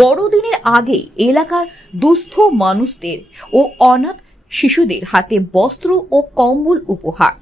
বড়দিনের আগে এলাকার দুস্থ মানুষদের ও অনাথ শিশুদের হাতে বস্ত্র ও কম্বল উপহার।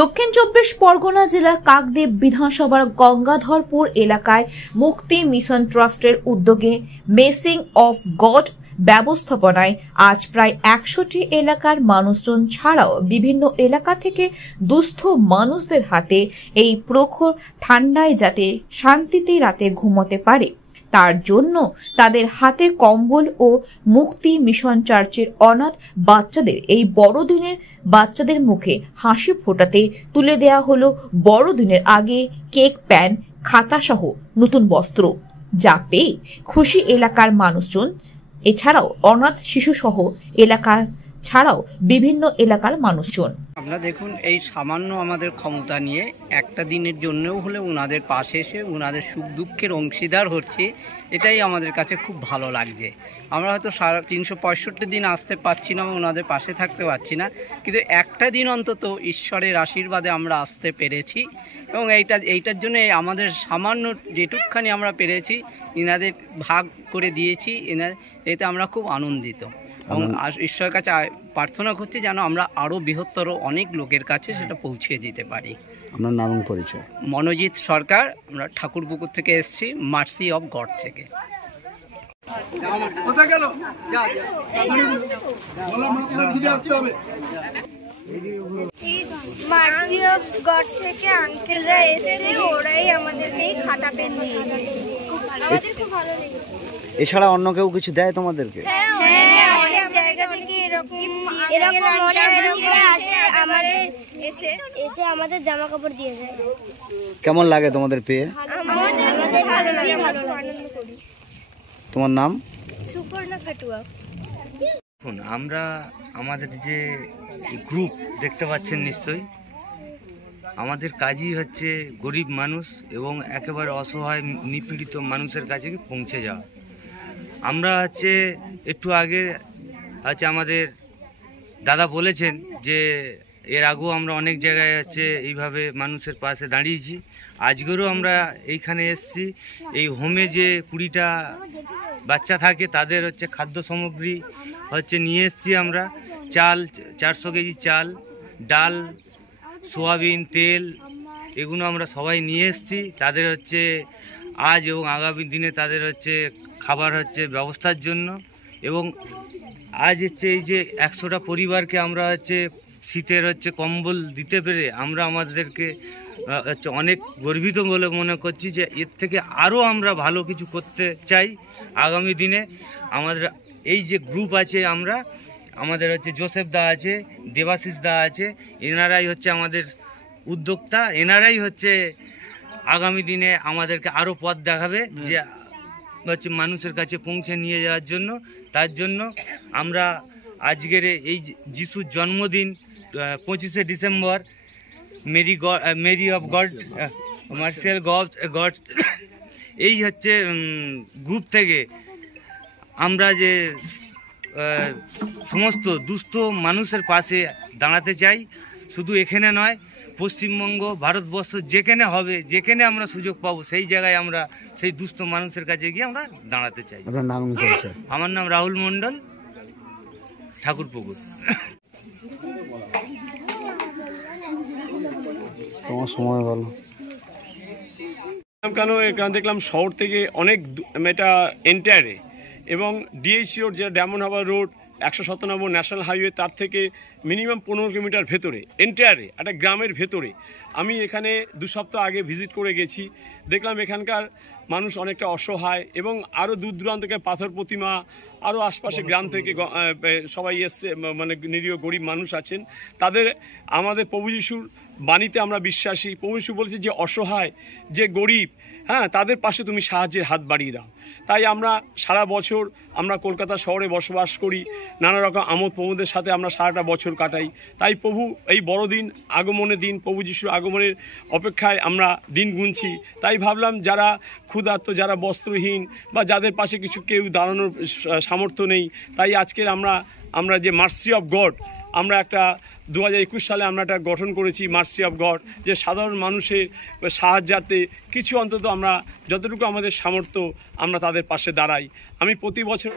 দক্ষিণ চব্বিশ পরগনা জেলার কাকদ্বীপ বিধানসভার গঙ্গাধরপুর এলাকায় মুক্তি মিশন ট্রাস্টের উদ্যোগে মেসিং অফ গড ব্যবস্থাপনায় আজ প্রায় 100টি এলাকার মানুষজন ছাড়াও বিভিন্ন এলাকা থেকে দুস্থ মানুষদের হাতে এই প্রখর ঠান্ডায় যাতে শান্তিতে রাতে ঘুমোতে পারে তার জন্য তাদের হাতে কম্বল ও মুক্তি মিশন চার্চের অনাথ বাচ্চাদের এই বড়দিনের বাচ্চাদের মুখে হাসি ফোটাতে তুলে দেয়া হলো বড়দিনের আগে কেক, প্যান, খাতা সহ নতুন বস্ত্র, যা পেয়ে খুশি এলাকার মানুষজন। এছাড়াও অনাথ শিশু সহ এলাকা ছাড়াও বিভিন্ন এলাকার মানুষজন। আপনারা দেখুন, এই সামান্য আমাদের ক্ষমতা নিয়ে একটা দিনের জন্যও হলে ওনাদের পাশে এসে ওনাদের সুখ দুঃখের অংশীদার হচ্ছে, এটাই আমাদের কাছে খুব ভালো লাগছে। আমরা হয়তো 365 দিন আসতে পারছি না, ওনাদের পাশে থাকতে পারছি না, কিন্তু একটা দিন অন্তত ঈশ্বরের আশীর্বাদে আমরা আসতে পেরেছি এবং এইটার জন্য আমাদের সামান্য যেটুকখানি আমরা পেরেছি এনাদের ভাগ করে দিয়েছি, এতে আমরা খুব আনন্দিত এবং ঈশ্বরের কাছে প্রার্থনা করছি যেন আমরা আরও বৃহত্তর অনেক লোকের কাছে সেটা পৌঁছে দিতে পারি। আপনার নাম পরিচয়? মনোজিৎ সরকার, আমরা ঠাকুরপুকুর থেকে এসেছি, মার্সি অফ গড থেকে। মার্সি অফ গড থেকে আঙ্কেলরা এসেছে, ওরাই আমাদেরকে খাতা পেন দিয়ে আমাদের খুব ভালো লেগেছে। এছাড়া অন্য কেউ কিছু দেয় তোমাদেরকে? হ্যাঁ, অনেক জায়গা থেকে এরকম আসে, আমাদের এসে আমাদের জামা কাপড় দিয়ে যায়। কেমন লাগে তোমাদের পেয়ে? আমাদের ভালো লাগে, ভালো আনন্দ করি। তোমার নাম? সুপর্ণা খাটুয়া। আমরা আমাদের যে গ্রুপ দেখতে পাচ্ছেন নিশ্চয়ই, আমাদের কাজই হচ্ছে গরিব মানুষ এবং একেবারে অসহায় নিপীড়িত মানুষের কাছে পৌঁছে যাওয়া। আমরা হচ্ছে একটু আগে আমাদের দাদা বলেছেন যে এর আগেও আমরা অনেক জায়গায় এইভাবে মানুষের পাশে দাঁড়িয়েছি। আজকেরও আমরা এইখানে এসেছি। এই হোমে যে 20টা বাচ্চা থাকে তাদের খাদ্য সামগ্রী নিয়ে এসেছি আমরা। চাল, 400 কেজি চাল, ডাল, সোয়াবিন, তেল, এগুলো আমরা সবাই নিয়ে এসেছি। তাদের আজ এবং আগামী দিনে তাদের খাবার ব্যবস্থার জন্য। এবং আজ এই যে 100টা পরিবারকে আমরা শীতের কম্বল দিতে পেরে আমরা আমাদেরকে অনেক গর্বিত বলে মনে করছি যে এর থেকে আরও আমরা ভালো কিছু করতে চাই আগামী দিনে। আমাদের এই যে গ্রুপ আছে, আমাদের জোসেফ দা আছে, দেবাশিস দা আছে, এনারাই আমাদের উদ্যোক্তা। এনারাই আগামী দিনে আমাদেরকে আরও পথ দেখাবে যে মানুষের কাছে পৌঁছে নিয়ে যাওয়ার জন্য। তার জন্য আমরা আজকের এই যিশুর জন্মদিন 25শে ডিসেম্বর মেরি অফ গড, মার্সিয়াল গড, এই গ্রুপ থেকে আমরা যে সমস্ত দুস্থ মানুষের পাশে দাঁড়াতে চাই। শুধু এখানে নয়, পশ্চিমবঙ্গ, ভারতবর্ষ যেখানে হবে, যেখানে আমরা সুযোগ পাবো সেই জায়গায় আমরা সেই দুস্থ মানুষের কাছে গিয়ে আমরা দাঁড়াতে চাই। আপনার নাম? আমার নাম রাহুল মণ্ডল, ঠাকুরপুকুর। তোমার সময় বলো। কেন এখানে দেখলাম শহর থেকে অনেক এটা এন্টায়ারে এবং ডিএইচি রোড, যেটা diamond Harbour road, 197 national highway, তার থেকে মিনিমাম 15 কিলোমিটার ভেতরে, এন্টায়ারে একটা গ্রামের ভেতরে। আমি এখানে 2 সপ্তাহ আগে ভিজিট করে গেছি, দেখলাম এখানকার মানুষ অনেকটা অসহায় এবং আরও দূর দূরান্ত থেকে পাথর প্রতিমা, আরও আশপাশে গ্রাম থেকে সবাই এসছে, মানে নিরীহ গরিব মানুষ আছেন। তাদের আমাদের প্রভু যিশুর বাণীতে আমরা বিশ্বাসী। প্রভু যিশু বলেছে যে অসহায়, যে গরিব, হ্যাঁ, তাদের পাশে তুমি সাহায্যের হাত বাড়িয়ে দাও। তাই আমরা সারা বছর আমরা কলকাতা শহরে বসবাস করি, নানা রকম আমোদ প্রমোদের সাথে আমরা সারাটা বছর কাটাই। তাই প্রভু এই বড়দিন, আগমনের দিন, প্রভু যিশুর আগমনের অপেক্ষায় আমরা দিন গুনছি। তাই ভাবলাম যারা ক্ষুধার্ত, যারা বস্ত্রহীন বা যাদের পাশে কিছু কেউ দাঁড়ানোর সামর্থ্য নেই, তাই আজকের আমরা যে মার্সি অফ গড আমরা একটা 2021 সালে আমরা একটা গঠন করেছি মার্সি অফ গড, যে সাধারণ মানুষের সাহায্যার্থে কিছু অন্তত আমরা যতটুকু আমাদের সামর্থ্য আমরা তাদের পাশে দাঁড়াই। আমি প্রতি বছর